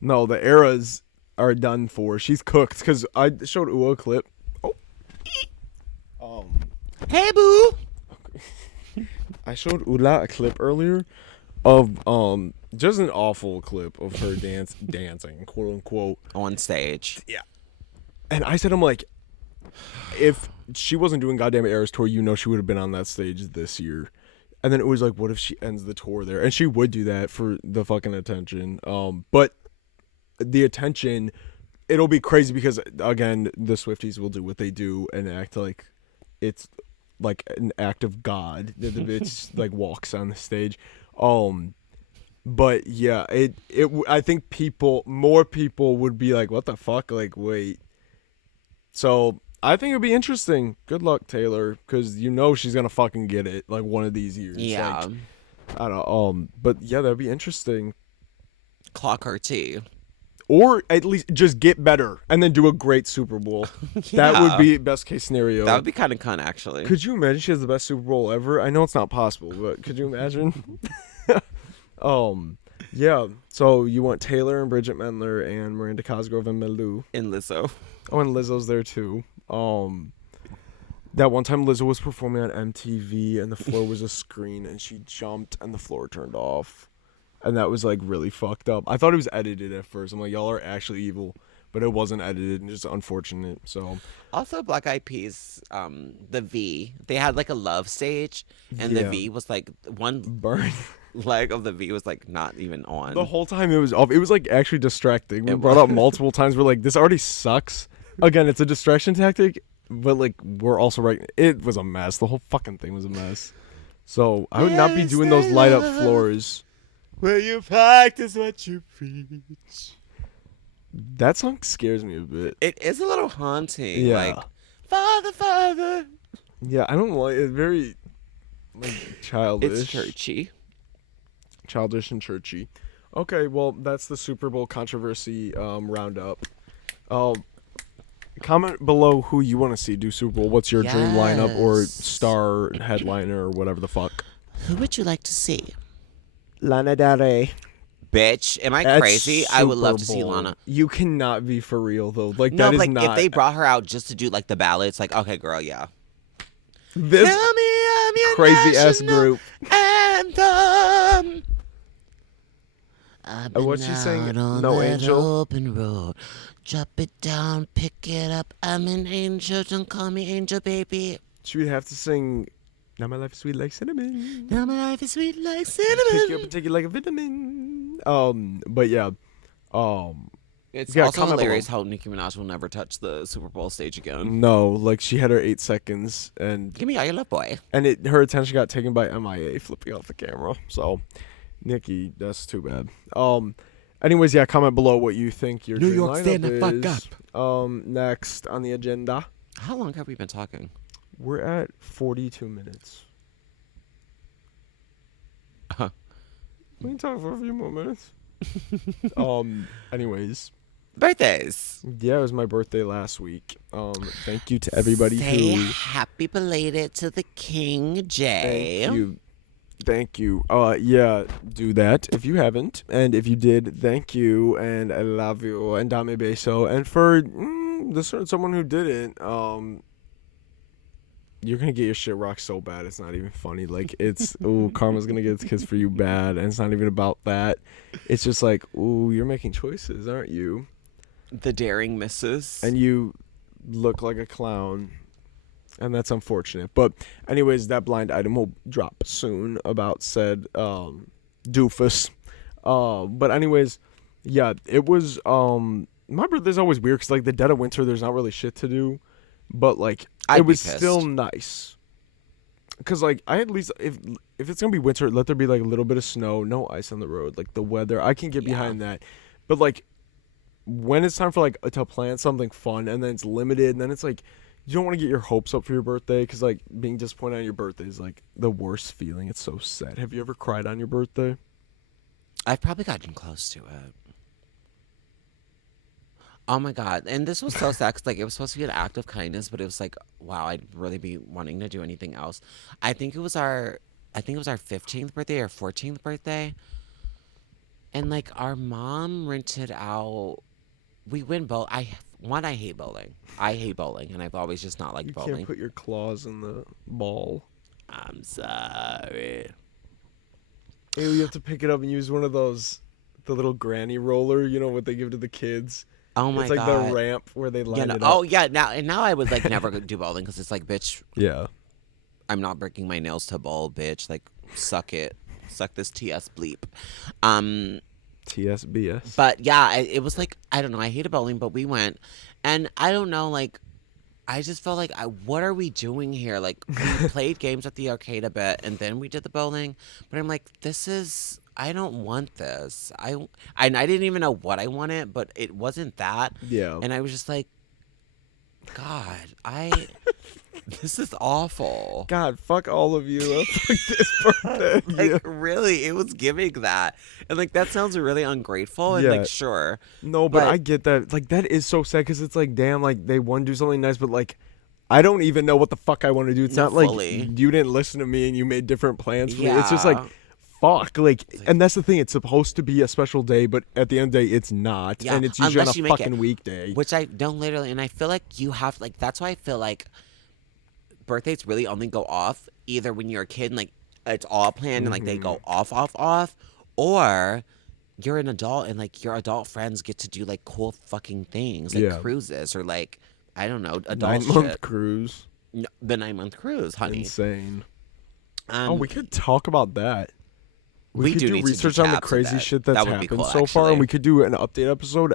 no, the eras are done for. She's cooked. Because I showed Ua a clip. Hey boo. I showed Ula a clip earlier of just an awful clip of her dancing, quote unquote. On stage. Yeah. And I said, I'm like, if she wasn't doing goddamn Eras tour, you know she would have been on that stage this year. And then it was like, what if she ends the tour there? And she would do that for the fucking attention. But the attention, it'll be crazy because again, the Swifties will do what they do and act like it's like an act of God that the bitch like walks on the stage. But yeah, I think more people would be like, what the fuck? Like, wait. So I think it'd be interesting. Good luck, Taylor, because you know she's gonna fucking get it like one of these years. Yeah. Like, I don't know. But yeah, that'd be interesting. Clock her too. or at least just get better and then do a great Super Bowl. That would be best case scenario. That would be kind of cunt, actually. Could you imagine she has the best Super Bowl ever? I know it's not possible, but could you imagine? Yeah. So you want Taylor and Bridget Mendler and Miranda Cosgrove and Milou. And Lizzo. Oh, and Lizzo's there too. That one time Lizzo was performing on MTV and the floor was a screen and she jumped and the floor turned off. And that was like really fucked up. I thought it was edited at first. I'm like, y'all are actually evil. But it wasn't edited and just unfortunate. So Also, Black Eyed Peas, the V, they had like a love stage, and the V was like one burn. leg of the V was like not even on. The whole time it was off. It was like actually distracting. We brought up multiple times. We're like, this already sucks. Again, it's a distraction tactic, but like we're also right. It was a mess. The whole fucking thing was a mess. So I would not be doing those light up floors. Where you practice what you preach. That song scares me a bit. It is a little haunting. Yeah. Like, Father, Father. Yeah, I don't like it. Very like childish. It's churchy. Childish and churchy. Okay, well that's the Super Bowl controversy roundup. Comment below who you want to see do Super Bowl. What's your dream lineup or star headliner or whatever the fuck? Who would you like to see? Lana Del Rey. Bitch, am I That's crazy? I would love to Super see Bowl. Lana. You cannot be for real though. Like No, that is like not. if they brought her out just to do like the ballad, it's like, okay, girl, yeah. This Tell me I'm your crazy ass national group. anthem. I've What's she saying? out on No that Angel? open road. Drop it down, pick it up. I'm an angel, don't call me angel, baby. She would have to sing. Now my life is sweet like cinnamon. Now my life is sweet like Pick you up cinnamon. and take you like a vitamin. But yeah. It's Yeah, also comment hilarious how Nicki Minaj will never touch the Super Bowl stage again. No, like she had her 8 seconds and Give me all your love, boy. her attention got taken by MIA flipping off the camera. So, Nikki, that's too bad. Anyways, yeah, comment below what you think your New dream York, stand lineup the fuck is. Next on the agenda, How long have we been talking? we're at 42 minutes. Uh-huh. We can talk for a few more minutes. Anyways, Birthdays. yeah, it was my birthday last week. Thank you to everybody Say who. happy belated to the King J. Thank you. Yeah, do that if you haven't. And if you did, thank you. And I love you. And dame beso. And for someone who didn't, you're going to get your shit rocked so bad. It's not even funny. Like, it's, ooh, karma's going to get its kiss for you bad. And it's not even about that. It's just like, ooh, you're making choices, aren't you? The daring misses. And you look like a clown. And that's unfortunate. But anyways, that blind item will drop soon about said doofus. But anyways, yeah, it was my birthday's always weird because like the dead of winter there's not really shit to do. But like I'd it be was pissed. still nice. Cause like I at least if it's gonna be winter, let there be like a little bit of snow, no ice on the road, like the weather. I can get behind that. But like when it's time for like to plan something fun and then it's limited and then it's like you don't want to get your hopes up for your birthday because like being disappointed on your birthday is like the worst feeling. It's so sad. Have you ever cried on your birthday? I've probably gotten close to it. Oh my God. And this was so sad 'cause, like, it was supposed to be an act of kindness, but it was like, wow, I'd really be wanting to do anything else. I think it was our 15th birthday or 14th birthday. And like our mom rented out, we went I hate bowling. I hate bowling and I've always just not liked You bowling. can't put your claws in the ball. I'm sorry. Ew, you have to pick it up and use one of those, the little granny roller, you know what they give to the kids. Oh my It's like God. the ramp where they line Yeah, no, it up. oh yeah, now I would like never do bowling because it's like, bitch, Yeah. I'm not breaking my nails to bowl, bitch. Like, suck it. Suck this TS bleep. TSBS. But yeah, it was like, I don't know. I hated bowling, but we went. And I don't know, like, I just felt like, what are we doing here? Like, we played games at the arcade a bit, and then we did the bowling. But I'm like, I don't want this. I didn't even know what I wanted, but it wasn't that. Yeah. And I was just like, God, This is awful. God, fuck all of you. Fuck this birthday. Like Yeah. really, it was giving that, and like that sounds really ungrateful. And Yeah. like sure, No, but But- I get that. Like, that is so sad because it's like, damn, like, they want to do something nice, but like, I don't even know what the fuck I want to do. It's Not not like fully. you didn't listen to me and you made different plans for me. It's just like, Yeah. fuck. Like, and that's the thing. It's supposed to be a special day, but at the end of the day, it's not. Yeah, And it's usually on unless a you make it- fucking weekday. which I don't literally, and I feel like you have like that's why I feel like birthdays really only go off either when you're a kid and like it's all planned and like they go off, or you're an adult and like your adult friends get to do like cool fucking things like Yeah. cruises or like I don't know adult 9-month shit. cruise. No, the 9-month cruise, honey. Insane. Um, Oh, we could talk about that. We could do do need to do research on the tabs of crazy that. shit that's That would be happened cool, so far, actually. and we could do an update episode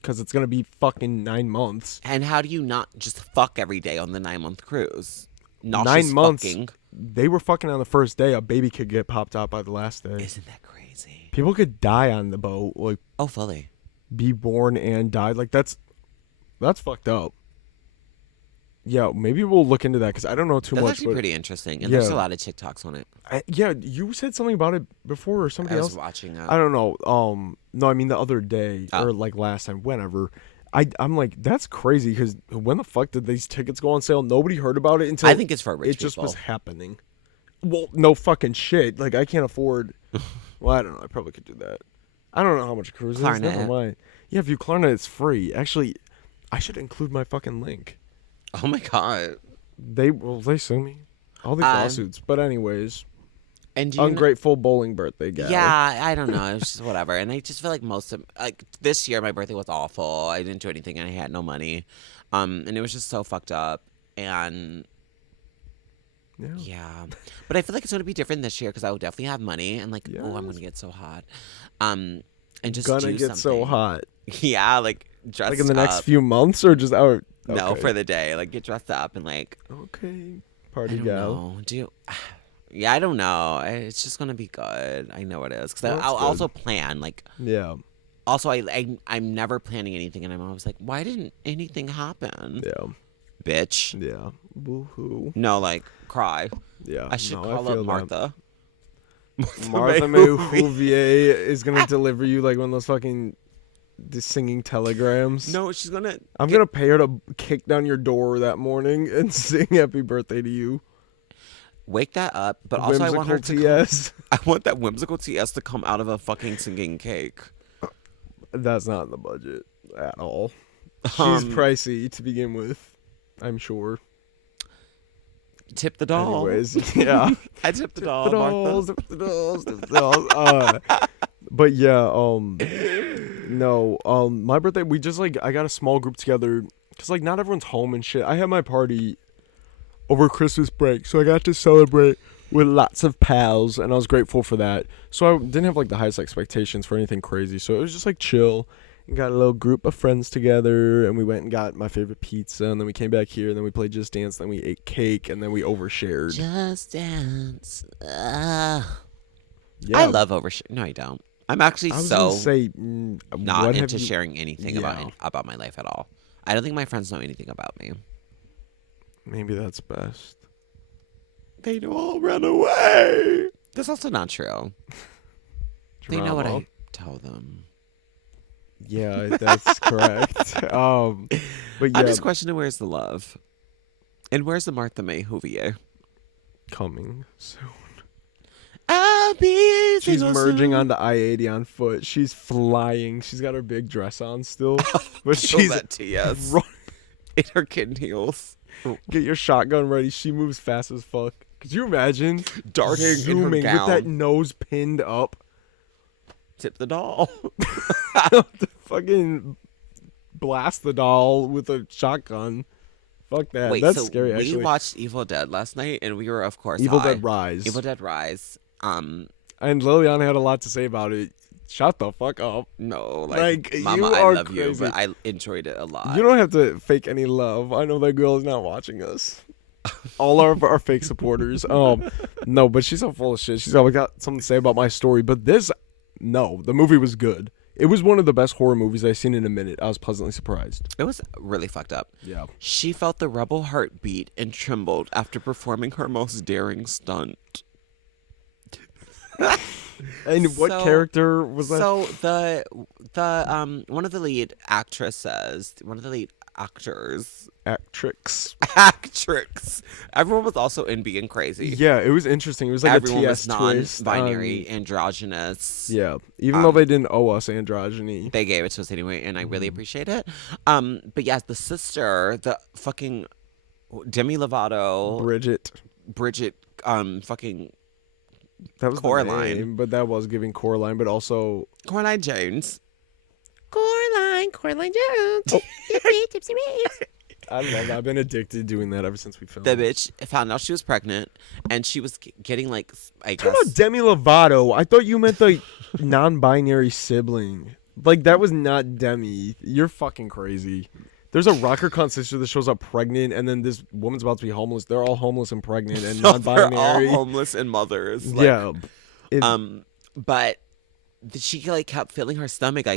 because it's gonna be fucking 9 months. And how do you not just fuck every day on the 9-month cruise? Not 9 just months. fucking. They were fucking on the first day. A baby could get popped out by the last day. Isn't that crazy? People could die on the boat, like Oh, fully. be born and die. Like that's fucked up. Yeah, maybe we'll look into that because I don't know too That's much. actually But pretty interesting, and there's a yeah. lot of TikToks on it. yeah, you said something about it before, or somebody I else. was watching it. I don't know. No, I mean the other day Oh. or like last time, whenever. I'm like, that's crazy because when the fuck did these tickets go on sale? Nobody heard about it until I think it's for rich it just people. was happening. Well, no fucking shit. Like I can't afford. Well, I don't know. I probably could do that. I don't know how much a cruise is. Never Klarna. mind. Yeah, if you Klarna, it's free. Actually, I should include my fucking link. Oh my god! They sue me. All these lawsuits. But anyways, And do you ungrateful bowling birthday guy. yeah, I don't know. It's just whatever. And I just feel like most of like this year, my birthday was awful. I didn't do anything, and I had no money. And it was just so fucked up. And yeah, but I feel like it's gonna be different this year because I will definitely have money and like oh, I'm Yes. gonna get so hot. And just Gonna do get so something. hot. Yeah, like dress Like in the next up. few months or just out? No, Okay. for the day. Like get dressed up and like Okay. I Party don't gal. know. Do you? Yeah, I don't know. It's just gonna be good. I know it is because Well, I'll that's good. also plan like. Yeah. Also, I'm never planning anything, and I'm always like, why didn't anything happen, Yeah. bitch? Yeah. Woohoo. No, like cry. Yeah. I should no, call feel up Martha. that. Martha May Whovier is gonna deliver you like one of those fucking singing telegrams. No, she's gonna. I'm gonna pay her to kick down your door that morning and sing happy birthday to you. Wake that up, but also I want her to. TS. I want that whimsical TS to come out of a fucking singing cake. That's not in the budget at all. She's Um, pricey to begin with, I'm sure. Tip the doll. Anyways, yeah. I tipped the doll, The Martha. dolls, the dolls, the dolls. But yeah, no, my birthday, we just like, I got a small group together because like not everyone's home and shit. I had my party over Christmas break, so I got to celebrate with lots of pals, and I was grateful for that. So I didn't have like the highest expectations for anything crazy, so it was just like chill. And got a little group of friends together, and we went and got my favorite pizza, and then we came back here, and then we played Just Dance, then we ate cake, and then we overshared. Just dance. Yeah, I love overshare. No, I don't. I'm actually I was so gonna say, not what have into you- sharing anything Yeah. about my life at all. I don't think my friends know anything about me. Maybe that's best. They all run away. That's also not true. They know what Drama. I tell them. Yeah, that's correct. But yeah, I'm just questioning where's the love, and where's the Martha May Whovier? coming soon. I'll be She's single merging soon. onto I-80 on foot. She's flying. She's got her big dress on still, but Kill she's that TS run- in her kitten heels, get your shotgun ready. She moves fast as fuck. Could you imagine darting in her zooming with gown. that nose pinned up? Tip the doll. To fucking blast the doll with a shotgun. Fuck that. Wait, That's so scary. we Actually, watched Evil Dead last night, and we were of course Evil high. Dead Rise. Evil Dead Rise. And Liliana had a lot to say about it. Shut the fuck up. No, Like, Mama, you I are love you, crazy. but I enjoyed it a lot. You don't have to fake any love. I know that girl is not watching us. All of our fake supporters. No, but she's so full of shit. She's always got something to say about my story. But this, no, the movie was good. it was one of the best horror movies I've seen in a minute. I was pleasantly surprised. It was really fucked up. Yeah. She felt the rebel heartbeat and trembled after performing her most daring stunt. And what character was that? So the one of the lead actresses, one of the lead actors, actrix. Everyone was also in being crazy. Yeah, it was interesting. It was like Everyone a was TS twist. non-binary, androgynous. Yeah, even though they didn't owe us androgyny. They gave it to us anyway, and I really appreciate it. But yeah, the sister, the fucking Demi Lovato, Bridget, fucking that was Coraline. the name, but that was giving Coraline, but also Coraline Jones. Coraline Jones. I love that. I've been addicted doing that ever since we filmed. The bitch found out she was pregnant, and she was getting like, I Talk guess. about Demi Lovato. I thought you meant the non-binary sibling. Like that was not Demi. You're fucking crazy. There's a rocker cunt sister that shows up pregnant, and then this woman's about to be homeless. They're all homeless and pregnant and No, non-binary. they're all homeless and mothers. Like, yeah. But she like kept feeling her stomach.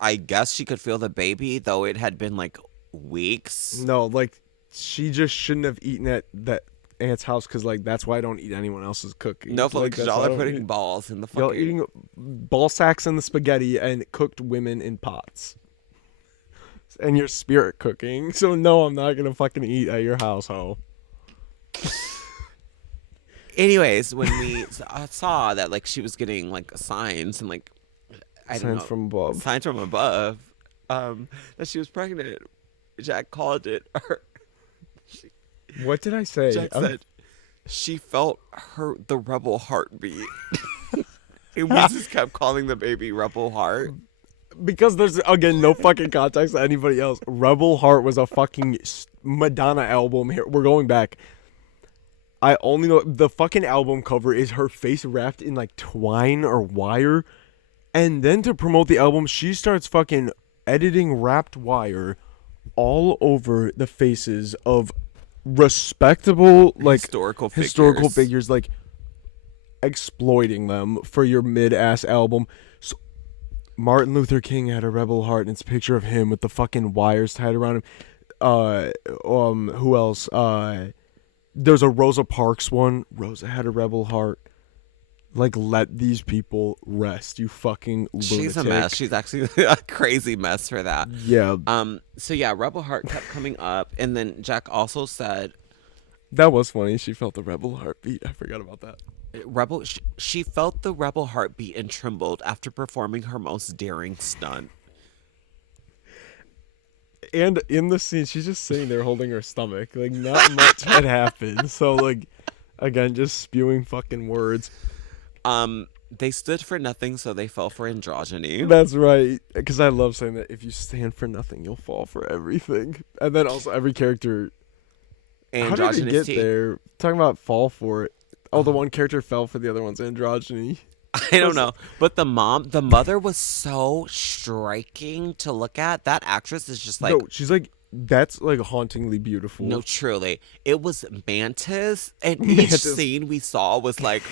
I guess she could feel the baby, though it had been like weeks. No, like she just shouldn't have eaten at that aunt's house because like that's why I don't eat anyone else's cooking. No, like, because y'all are putting balls in the y'all fucking. eating ball sacks in the spaghetti and cooked women in pots. And you're spirit cooking, so no, I'm not gonna fucking eat at your house, ho. Anyways, when we saw that like she was getting like signs and like I don't know, Signs from above. signs from above, that she was pregnant, Jack called it. What did I say? Jack said she felt the rebel heartbeat. And we just kept calling the baby Rebel Heart. Because there's again no fucking context to anybody else. Rebel Heart was a fucking Madonna album. Here we're going back. I only know the fucking album cover is her face wrapped in like twine or wire, and then to promote the album, she starts fucking editing wrapped wire all over the faces of respectable like Historical figures, like exploiting them for your mid-ass album. Martin Luther King had a rebel heart, and it's a picture of him with the fucking wires tied around him. Who else? There's a Rosa Parks one. Rosa had a rebel heart. Like, let these people rest, you fucking lunatic. She's a mess. She's actually a crazy mess for that. Yeah. So yeah, Rebel Heart kept coming up, and then Jack also said That was funny. She felt the rebel heartbeat. I forgot about that. She felt the rebel heartbeat and trembled after performing her most daring stunt. And in the scene, she's just sitting there holding her stomach. Like, not much had happened. So, like, again, just spewing fucking words. They stood for nothing, so they fell for androgyny. That's right. Because I love saying that if you stand for nothing, you'll fall for everything. And then also every character. How did it get there? Talking about fall for it. Oh, the one character fell for the other one's androgyny. I don't know. But the mother was so striking to look at. That actress is just like. No, she's like, that's like hauntingly beautiful. No, truly. It was Mantis. And each scene we saw was like.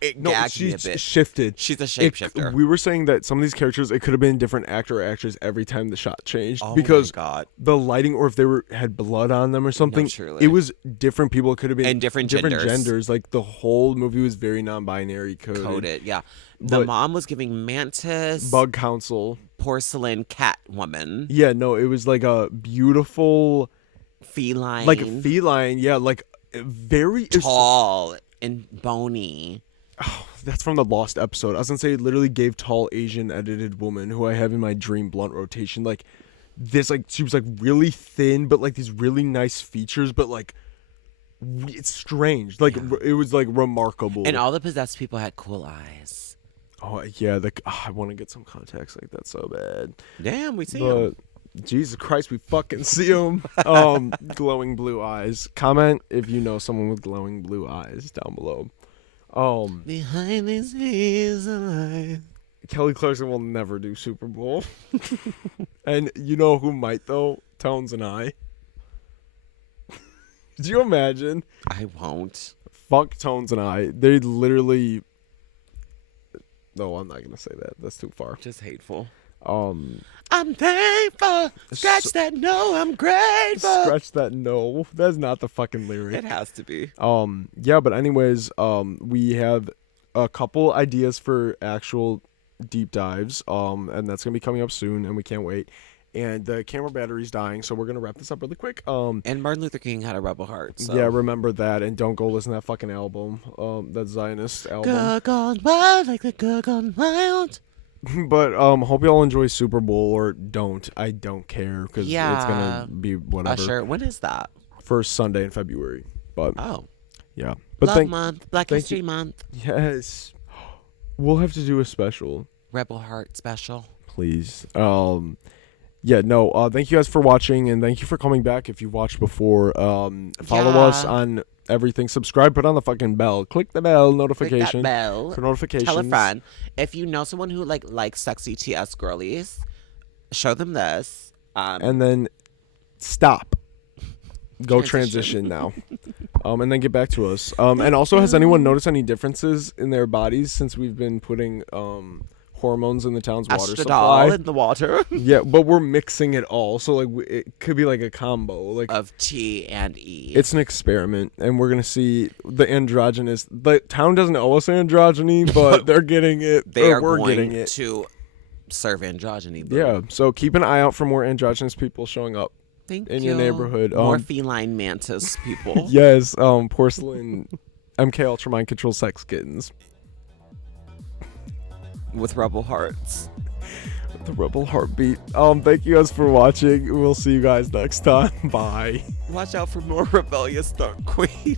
It gagged me a bit. Shifted. She's a shapeshifter. We were saying that some of these characters, it could have been a different actor or actress every time the shot changed. Oh because my God. The lighting, or if they had blood on them or something, truly. it was different people. It could have been And different genders. Like the whole movie was very non-binary Coded, yeah. The mom was giving Mantis, Bug Council, porcelain cat woman. Yeah, no, it was like a beautiful feline. Like feline, yeah, like very tall and bony. Oh, that's from the Lost episode. I was gonna say it literally gave tall Asian edited woman who I have in my dream blunt rotation like this, like she was like really thin but like these really nice features, but like it's strange, like it was like remarkable. And all the possessed people had cool eyes. Oh yeah, I want to get some contacts like that so bad. Damn, we see them. Jesus Christ, we fucking see them. Glowing blue eyes. Comment if you know someone with glowing blue eyes down below. Behind these eyes. Kelly Clarkson will never do Superbowl. And you know who might though? Tones and I. Could you imagine? I won't. Fuck Tones and I. They literally. No, I'm not gonna say that. That's too far. Just hateful. I'm thankful. Scratch that no, I'm grateful. Scratch that no. That's not the fucking lyric. It has to be. Yeah, but anyways, we have a couple ideas for actual deep dives, and that's gonna be coming up soon, and we can't wait. And the camera battery's dying, so we're gonna wrap this up really quick. And Martin Luther King had a rebel heart. So. Yeah, remember that, and don't go listen to that fucking album, that Zionist album. Girl gone wild like the girl gone wild. But hope y'all enjoy Super Bowl, or don't. I don't care, because it's gonna be whatever. Usher, when is that? First Sunday in February. But Oh, yeah, but Love Month, Black thank History you. Month. yes, we'll have to do a special. rebel heart special. Please. Yeah, no, thank you guys for watching, and thank you for coming back if you've watched before. Follow us on everything. Subscribe, put on the fucking bell. Click the bell notification. Click that bell. For notifications. Tell a friend. If you know someone who likes sexy TS girlies, show them this. And then stop. Go Transition. transition now. And then get back to us. And also, has anyone noticed any differences in their bodies since we've been putting hormones in the town's water Estradiol supply? in the water Yeah, but we're mixing it all, so like it could be like a combo, like of T and E. it's an experiment, and we're gonna see the androgynous. The town doesn't owe us androgyny, but they're getting it. they are we're going getting it. to serve androgyny. Boo. Yeah, so keep an eye out for more androgynous people showing up Thank in you. your neighborhood. More feline mantis people. Yes, porcelain, MK Ultra Mind Control sex kittens. With rebel hearts. The rebel heartbeat. Thank you guys for watching. We'll see you guys next time. Bye. Watch out for more rebellious dark queen.